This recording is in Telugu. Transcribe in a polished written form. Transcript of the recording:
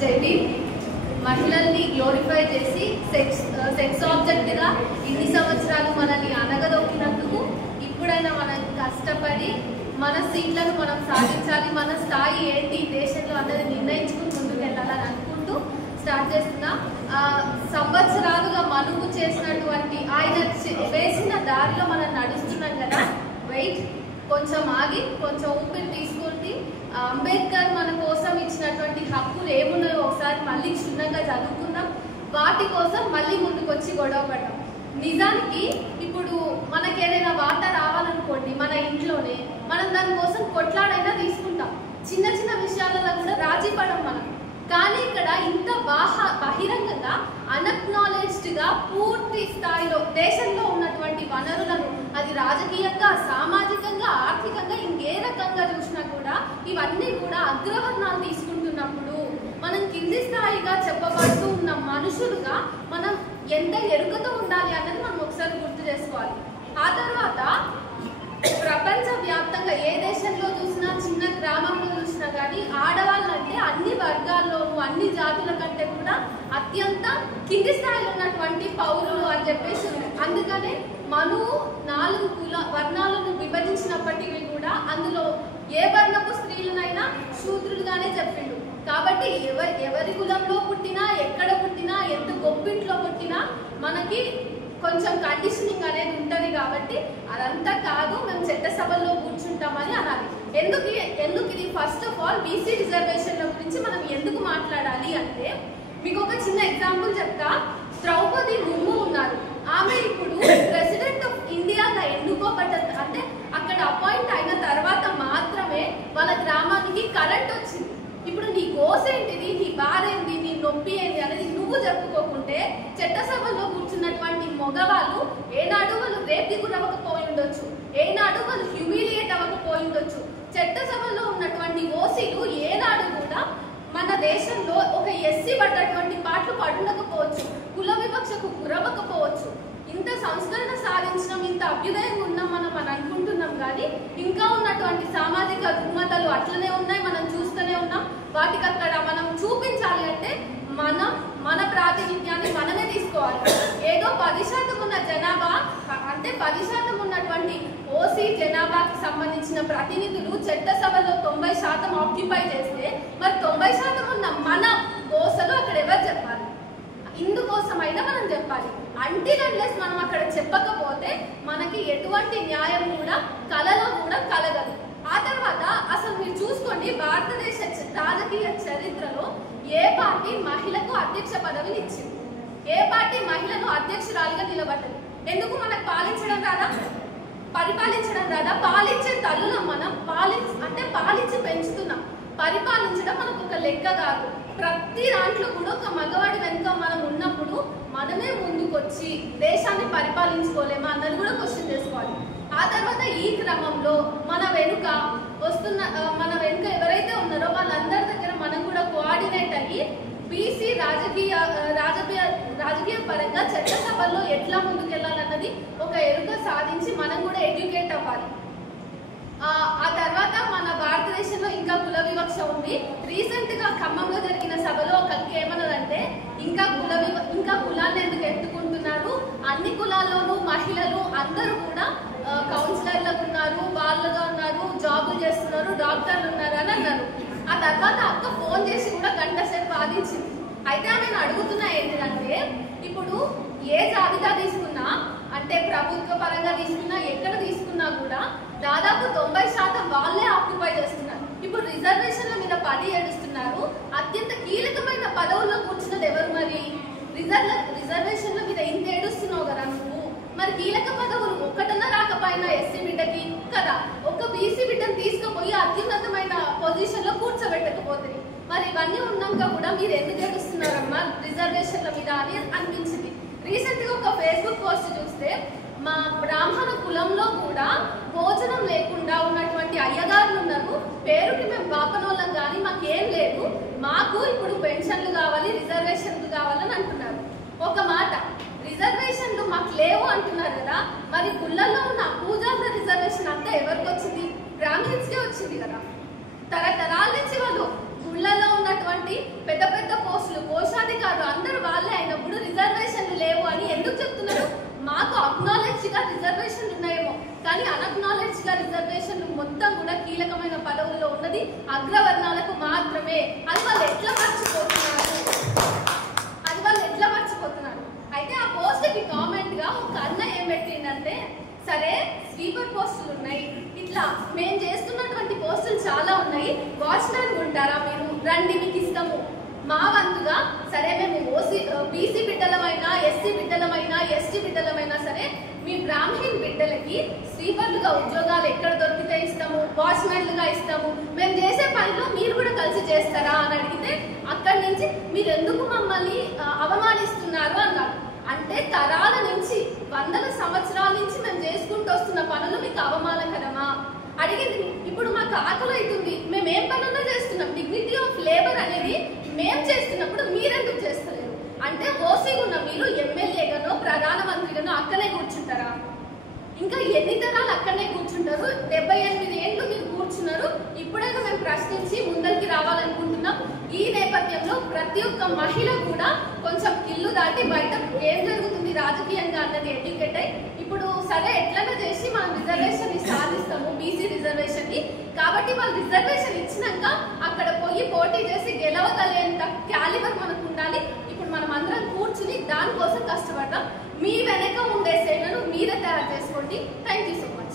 జైవి మహిళల్ని గ్లోరిఫై చేసి సెక్స్ ఆబ్జెక్ట్ గా ఇన్ని సంవత్సరాలు మనల్ని అనగదొక్కినందుకు ఇప్పుడైనా మనం కష్టపడి మన సీట్లను మనం సాధించాలి, మన స్థాయి ఏంటి దేశంలో అన్నది నిర్ణయించుకుని ముందుకు వెళ్ళాలని అనుకుంటూ స్టార్ట్ చేస్తున్నా. సంవత్సరాలుగా మనుగు చేసినటువంటి ఆయన వేసిన దారిలో మనం నడుస్తున్నాం కదా. వెయిట్, కొంచెం ఆగి కొంచెం ఊపిరి తీసుకుంటే అంబేద్కర్ మన కోసం ఇచ్చినటువంటి హక్కులు ఏమున్నాయో ఒకసారి మళ్ళీ క్షుణ్ణంగా చదువుకుందాం. వాటి కోసం మళ్ళీ ముందుకు వచ్చి గొడవ పడ్డాం. నిజానికి ఇప్పుడు మనకి ఏదైనా వార్త రావాలనుకోండి, మన ఇంట్లోనే మనం దానికోసం కొట్లాడైనా తీసుకుంటాం. చిన్న చిన్న విషయాలలో కూడా రాజీ పడం మనం. కానీ ఇక్కడ ఇంత బహిరంగంగా అన్అక్నాలెడ్జ్డ్ గా పూర్తి స్థాయిలో దేశంలో ఉన్నటువంటి వనరులను, అది రాజకీయంగా, సామాజికంగా, ఆర్థికంగా ఇంకే రకంగా చూసినా కూడా ఇవన్నీ కూడా అగ్రవర్ణాలు తీసుకుంటున్నప్పుడు మనం కింది స్థాయిగా చెప్పబడుతూ ఉన్న మనుషులుగా మనం ఎంత ఎరుకతో ఉండాలి అన్నది మనం ఒకసారి గుర్తు చేసుకోవాలి. ఆ తర్వాత ప్రపంచ వ్యాప్తంగా ఏ దేశంలో చూసినా, చిన్న గ్రామంలో చూసినా కానీ ఆడవాళ్ళంటే అన్ని వర్గాల్లోనూ అన్ని జాతుల కంటే కూడా అత్యంత కింది స్థాయిలో ఉన్నటువంటి పౌరులు అని చెప్పేసి. అందుకనే మనువు 4 వర్ణాలను విభజించినప్పటికీ కూడా అందులో ఏ వర్ణపు స్త్రీలనైనా శూద్రులుగానే చెప్పిండు. కాబట్టి ఎవరి కులంలో పుట్టినా, ఎక్కడ పుట్టినా, ఎంత గొప్పింట్లో పుట్టినా మనకి కొంచెం కండిషనింగ్ అనేది ఉంటుంది. కాబట్టి అదంతా కాదు, మేము చట్టసభల్లో కూర్చుంటామని అనాలి. ఎందుకు ఇది ఫస్ట్ ఆఫ్ ఆల్ బీసీ రిజర్వేషన్ల గురించి మనం ఎందుకు మాట్లాడాలి అంటే, మీకు ఒక చిన్న ఎగ్జాంపుల్ చెప్తా. ద్రౌపది ముర్ము ఉన్నారు. ఆమె ఇప్పుడు ప్రెసిడెంట్ ఆఫ్ ఇండియాగా ఎన్నుకోబడ్డ, అంటే అక్కడ అపాయింట్ అయిన తర్వాత మాత్రమే వాళ్ళ గ్రామానికి కరెంట్ వచ్చింది. ఇప్పుడు నీ గోస ఏంటిది, నీ బాధ ఏంటి, నీ నొప్పి ఏంటి అనేది నువ్వు చెప్పుకోకుంటే చట్టసభలో కూర్చున్నటువంటి మగవాళ్ళు ఏనాడు వాళ్ళు రేపు గురవకపోయి ఉండొచ్చు, ఏనాడు వాళ్ళు హ్యూమిలియేట్ అవ్వకపోయి ఉండొచ్చు. చట్టసభలో ఉన్నటువంటి ఓసీలు ఏనాడు కూడా మన దేశంలో ఒక ఎస్సీ పడ్డటువంటి పాటలు పడుండకపోవచ్చు, కుల వివక్షకు గురవకపోవచ్చు. ఇంత సంస్కరణ సాధించడం, ఇంత అభ్యుదయంగా ఉన్నాం మనం అని అనుకుంటున్నాం. కానీ ఇంకా ఉన్నటువంటి సామాజిక రుగ్మతలు అట్లనే ఉన్నాయి, మనం చూస్తూనే ఉన్నాం. వాటికి అక్కడ మనం చూపించాలి అంటే మన ప్రాతినిధ్యాన్ని మనమే తీసుకోవాలి. ఏదో 10% ఉన్న జనాభా, అంటే 10% ఉన్నటువంటి ఓసీ జనాభాకి సంబంధించిన ప్రతినిధులు చట్టసభలో 90% ఆక్యుపై చేస్తే మరి 90% ఉన్న మన గోసలు అక్కడ ఎవరు చెప్పాలి? ఇందుకోసమైనా మనం చెప్పాలి. అంటిల్ అన్లెస్ మనం అక్కడ చెప్పకపోతే మనకి ఎటువంటి న్యాయం కూడా కలలో కూడా కలగదు. ఆ తర్వాత అసలు మీరు చూసుకోండి, భారతదేశ రాజకీయ చరిత్రలో ఏ పార్టీ మహిళకు అధ్యక్ష పదవిని ఇచ్చింది? ఏ పార్టీ మహిళను అధ్యక్షురాలిగా నిలబడ్డది? ఎందుకు? మనకు పాలించడం రాదా, పరిపాలించడం రాదా? పాలించే తల్లులం మనం. పాలించి పెంచుతున్నాం. పరిపాలించడం మనకు ఒక లెక్క కాదు. ప్రతి దాంట్లో కూడా ఒక మగవాడి వెనుక మనం ఉన్నప్పుడు మనమే ముందుకొచ్చి దేశాన్ని పరిపాలించుకోలేమా అన్నది కూడా క్వశ్చన్ చేసుకోవాలి. ఆ తర్వాత ఈ క్రమంలో మన వెనుక ఎవరైతే ఉన్నారో వాళ్ళందరి దగ్గర మనం కూడా కోఆర్డినేట్ అయ్యి బీసీ రాజకీయ పరంగా చట్టసభల్లో ఎట్లా ముందుకెళ్లాలన్నది ఒక ఎరుక సాధించి మనం కూడా ఎడ్యుకేట్ అవ్వాలి. ఆ తర్వాత మన భారతదేశంలో ఇంకా కుల వివక్ష ఉంది. రీసెంట్ గా ఖమ్మంలో జరిగిన సభలో ఒక ఏమన్నదంటే, ఇంకా కులాన్ని ఎందుకు ఎత్తుకుంటున్నారు, అన్ని కులాల్లోనూ మహిళలు అందరూ కూడా కౌన్సిలర్లకు ఉన్నారు, వాళ్ళుగా ఉన్నారు, జాబులు చేస్తున్నారు, డాక్టర్లు ఉన్నారు అని అన్నారు. ఆ తర్వాత అక్క ఫోన్ చేసి కూడా గంట సేపు వాదించింది. అయితే ఆమె అడుగుతున్నా ఏంటంటే, ఇప్పుడు ఏ జాబితా తీసుకున్నా, అంటే ప్రభుత్వ పరంగా తీసుకున్నా, ఎక్కడ తీసుకున్నా కూడా దాదాపు 90% వాళ్ళే ఆక్యుపై చేస్తున్నారు. ఇప్పుడు రిజర్వేషన్ల మీద 10 ఏడుస్తున్నారు. అత్యంత కీలకమైన పదవుల్లో కూర్చున్నది ఎవరు? మరి రిజర్వేషన్ల మీద ఇంత ఏడుస్తున్నావు కదా నువ్వు. మరి కీలక పదవులు ఒక్కటన్నా రాకపోయినా ఎస్సీ బిడ్డకి కదా, ఒక బీసీ బిడ్డను తీసుకుపోయి అత్యున్నతమైన పొజిషన్ లో కూర్చోబెట్టకపోతే మరి ఇవన్నీ ఉన్నాక కూడా మీరు ఎందుకు ఏడుస్తున్నారమ్మా రిజర్వేషన్ల మీద అని అనిపించింది. రీసెంట్ గా ఒక ఫేస్బుక్ పోస్ట్ చూస్తే, మా బ్రాహ్మణ కులంలో కూడా భోజనం లేకుండా ఉన్నటువంటి అయ్యగారులు ఉన్నారు. పేరుకి మేము బాపనోళ్ళం కానీ మాకేం లేదు, మాకు ఇప్పుడు పెన్షన్లు కావాలి, రిజర్వేషన్లు కావాలని అంటున్నారు. ఒక మాట, రిజర్వేషన్లు మాకు లేవు అంటున్నారు కదా, మరి కుళ్ళల్లో ఉన్న పూజార్ల రిజర్వేషన్ అంతా ఎవరికి వచ్చింది? బ్రాహ్మణ్స్కే వచ్చింది కదా. తరతరాల నుంచి వాళ్ళు గుళ్ళలో ఉన్నటువంటి పెద్ద పెద్ద అక్నాలెడ్జ్ గా రిజర్వేషన్ ఉన్నాయేమో, కానీ అన్అక్నాలెడ్జ్ గా రిజర్వేషన్ మొత్తం కూడా కీలకమైన పదవుల్లో ఉన్నది అగ్రవర్ణాలకు మాత్రమే. అది వాళ్ళు ఎట్లా మర్చిపోతున్నారు. అయితే ఆ పోస్ట్ కి కామెంట్ గా ఒక అన్న ఏం పెట్టిందంటే, సరే స్వీపర్ పోస్టులు ఉన్నాయి, ఇట్లా మేము చేస్తున్నటువంటి పోస్టులు చాలా ఉన్నాయి, వాచ్మ్యాన్ ఉంటారా మీరు, రండి మీకు ఇస్తాము. మా వంతుగా సరే మేము బీసీ బిడ్డలమైనా, ఎస్సీ బిడ్డలమైనా, ఎస్టీ బిడ్డలమైనా సరే మీ బ్రాహ్మణ్ బిడ్డలకి స్వీపర్లుగా ఉద్యోగాలు ఎక్కడ దొరికితే ఇస్తాము, వాచ్మెన్లుగా ఇస్తాము, మేము చేసే పనిలో మీరు కూడా కలిసి చేస్తారా అని అడిగితే, అక్కడి నుంచి మీరు ఎందుకు మమ్మల్ని అవమానిస్తున్నారు అన్నారు. అంటే తరాల నుంచి, వందల సంవత్సరాల నుంచి మేము చేసుకుంటూ వస్తున్న పనులు మీకు అవమానకరమా అడిగింది. ఇప్పుడు మాకు ఆకలి అవుతుంది, మేము ఏం పనున్నా చేస్తున్నాం, డిగ్నిటీ ఆఫ్ లేబర్ అనేది మేము చేస్తున్నప్పుడు మీరెందుకు చేస్తలేరు అంటే, ఓసీగా ఉన్న మీరు ఎమ్మెల్యేగానో ప్రధానమంత్రిగానో అక్కనే కూర్చుంటారా? ఇంకా ఎన్ని తరాలు అక్కడనే కూర్చుంటారు? 78 ఏళ్ళు మీరు కూర్చున్నారు. ఇప్పుడైనా మేము ప్రశ్నించి ముందరికి రావాలనుకుంటున్నాం. ఈ నేపథ్యంలో ప్రతి ఒక్క మహిళ కూడా కొంచెం ఇల్లు దాటి బయట ఏం జరుగుతుంది రాజకీయంగా అన్నది ఎడ్యుకేట్ అయ్యి, ఇప్పుడు సరే ఎట్లన్నా చేసి మనం రిజర్వేషన్ ని సాధిస్తాము, బీసీ రిజర్వేషన్ ని. కాబట్టి వాళ్ళు రిజర్వేషన్ ఇచ్చినాక అక్కడ పోయి పోటీ చేసి గెలవగలేంత క్యాలిబర్ మనకు ఉండాలి. ఇప్పుడు మనం అందరం కూర్చుని దానికోసం కష్టపడదాం. మీ వెనక ఉండే సేనను మీరే తయారు చేసుకోండి. Thank you so much.